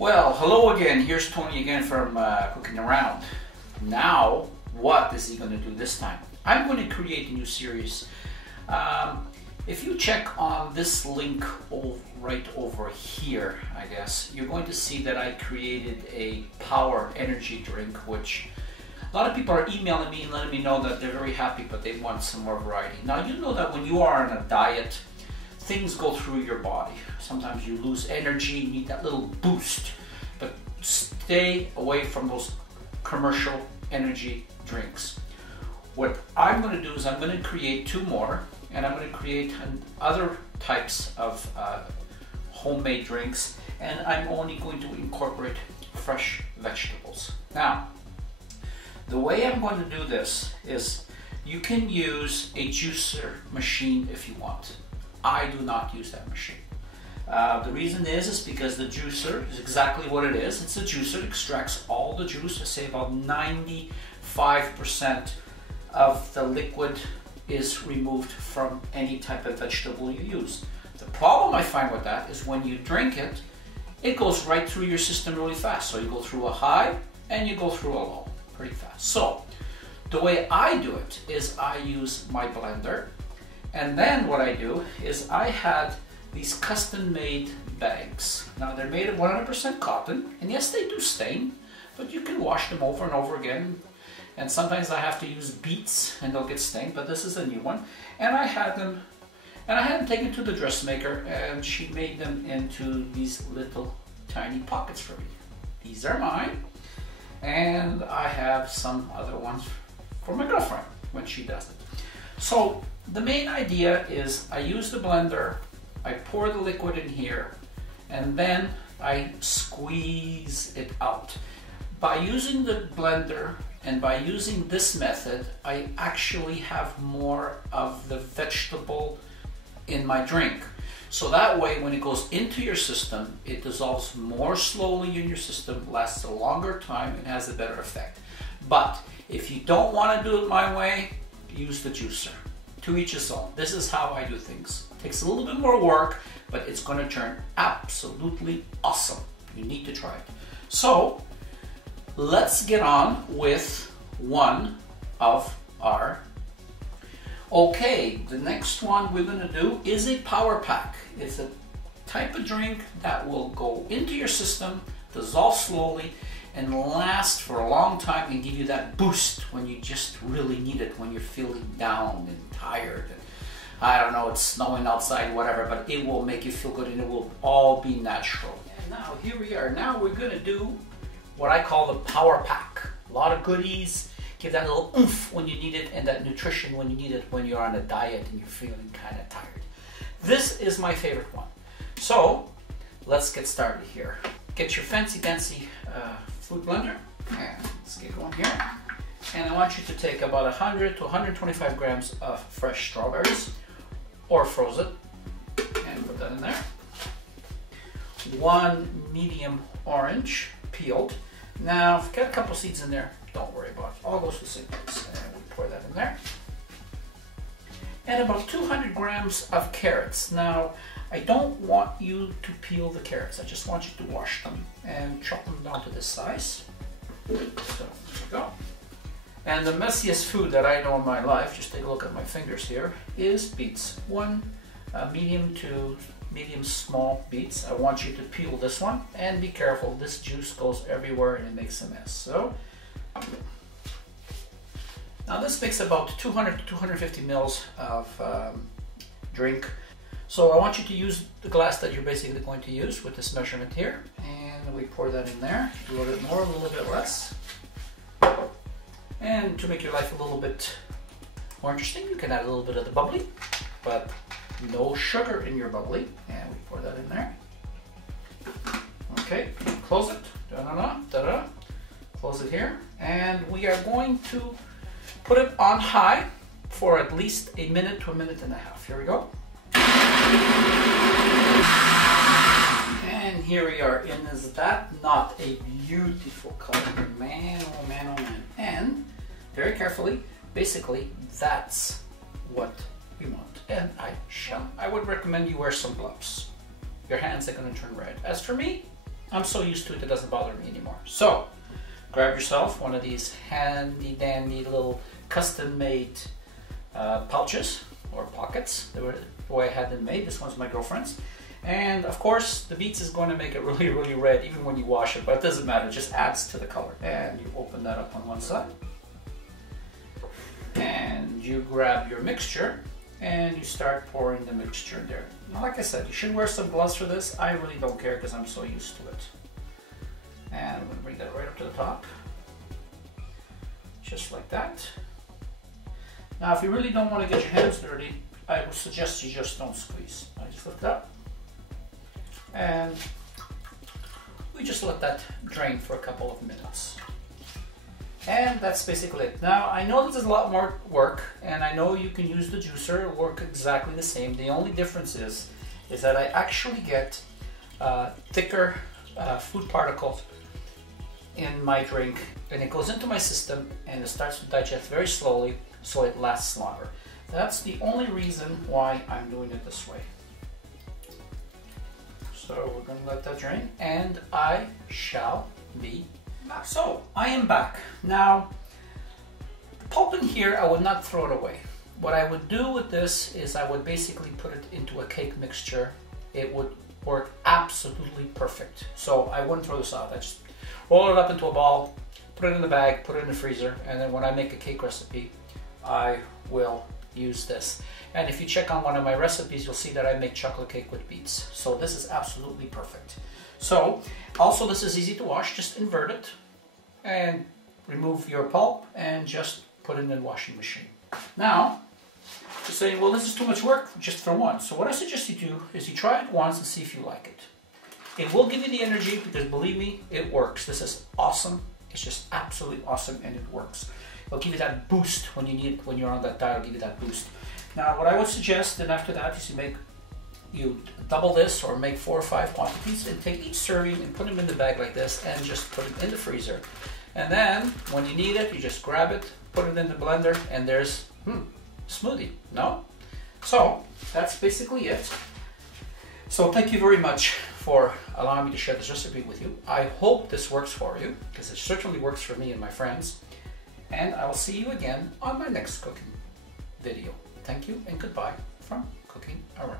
Well, hello again. Here's Tony again from Cooking Around. Now, what is he going to do this time? I'm going to create a new series. If you check on this link right over here, I guess, you're going to see that I created a power energy drink, which a lot of people are emailing me and letting me know that they're very happy, but they want some more variety. Now, you know that when you are on a diet, things go through your body. Sometimes you lose energy, you need that little boost, but stay away from those commercial energy drinks. What I'm going to do is I'm going to create two more, and I'm going to create other types of homemade drinks, and I'm only going to incorporate fresh vegetables. Now, the way I'm going to do this is you can use a juicer machine if you want. I do not use that machine. The reason is because the juicer is exactly what it is. It's a juicer. It extracts all the juice. I say about 95% of the liquid is removed from any type of vegetable you use. The problem I find with that is when you drink it, it goes right through your system really fast. So you go through a high and you go through a low pretty fast. So the way I do it is I use my blender. And then what I do is I had these custom-made bags. Now they're made of 100% cotton, and yes, they do stain, but you can wash them over and over again. And sometimes I have to use beets and they'll get stained, but this is a new one. And I had them taken to the dressmaker, and she made them into these little tiny pockets for me. These are mine, and I have some other ones for my girlfriend when she does it. So the main idea is I use the blender, I pour the liquid in here, and then I squeeze it out. By using the blender and by using this method, I actually have more of the vegetable in my drink. So that way, when it goes into your system, it dissolves more slowly in your system, lasts a longer time, and has a better effect. But if you don't want to do it my way, use the juicer. To each his own. This is how I do things. It takes a little bit more work, but it's going to turn absolutely awesome. You need to try it. So let's get on with one of our... Okay, the next one we're going to do is a power pack. It's a type of drink that will go into your system, dissolve slowly, and last for a long time and give you that boost when you just really need it, when you're feeling down and tired and I don't know, it's snowing outside, whatever, but it will make you feel good and it will all be natural. And now here we are. Now we're gonna do what I call the power pack. A lot of goodies, give that little oomph when you need it, and that nutrition when you need it when you're on a diet and you're feeling kind of tired. This is my favorite one. So let's get started here. Get your fancy dancy food blender, and let's get going here. And I want you to take about 100 to 125 grams of fresh strawberries, or frozen, and put that in there. One medium orange, peeled. Now, if you've got a couple seeds in there, don't worry about it. All goes to the same place. And we pour that in there. And about 200 grams of carrots. Now, I don't want you to peel the carrots. I just want you to wash them and chop them down to this size. So, there we go. And the messiest food that I know in my life, just take a look at my fingers here, is beets. One medium to medium small beets. I want you to peel this one, and be careful, this juice goes everywhere and it makes a mess. So, now this makes about 200 to 250 mils of drink. So I want you to use the glass that you're basically going to use with this measurement here. And we pour that in there, a little bit more, a little bit less. And to make your life a little bit more interesting, you can add a little bit of the bubbly, but no sugar in your bubbly. And we pour that in there. Okay, close it. Da-da-da, da-da. Close it here. And we are going to put it on high for at least a minute to a minute and a half. Here we go. And here we are. And is that not a beautiful color? Man, oh man, oh man. And very carefully, basically, that's what we want. And I would recommend you wear some gloves. Your hands are going to turn red. As for me, I'm so used to it, it doesn't bother me anymore. So, grab yourself one of these handy dandy little custom made pouches or pockets. They were the way I had them made. This one's my girlfriend's. And of course, the beets is going to make it really, really red even when you wash it, but it doesn't matter, it just adds to the color. And you open that up on one side. And you grab your mixture and you start pouring the mixture there. Now, like I said, you should wear some gloves for this. I really don't care because I'm so used to it. And I'm going to bring that right up to the top. Just like that. Now, if you really don't want to get your hands dirty, I would suggest you just don't squeeze. I just lift it up. And we just let that drain for a couple of minutes. And that's basically it. Now, I know this is a lot more work, and I know you can use the juicer, it'll work exactly the same. The only difference is that I actually get thicker food particles in my drink, and it goes into my system and it starts to digest very slowly, so it lasts longer. That's the only reason why I'm doing it this way. So we're going to let that drain, and I shall be back. So I am back. Now, the pulp in here, I would not throw it away. What I would do with this is I would basically put it into a cake mixture. It would work absolutely perfect. So I wouldn't throw this out. I just roll it up into a ball, put it in the bag, put it in the freezer, and then when I make a cake recipe, I will use this. And if you check on one of my recipes, you'll see that I make chocolate cake with beets. So this is absolutely perfect. So also this is easy to wash. Just invert it and remove your pulp and just put it in the washing machine. Now, you're saying, well, this is too much work just for one. So what I suggest you do is you try it once and see if you like it. It will give you the energy because believe me, it works. This is awesome. It's just absolutely awesome and it works. It'll give you that boost when you need it, when you're on that diet, it'll give you that boost. Now, what I would suggest then after that is you double this or make 4 or 5 quantities and take each serving and put them in the bag like this and just put it in the freezer. And then when you need it, you just grab it, put it in the blender, and there's smoothie. No? So that's basically it. So thank you very much for allowing me to share this recipe with you. I hope this works for you because it certainly works for me and my friends. And I will see you again on my next cooking video. Thank you and goodbye from Cooking Around.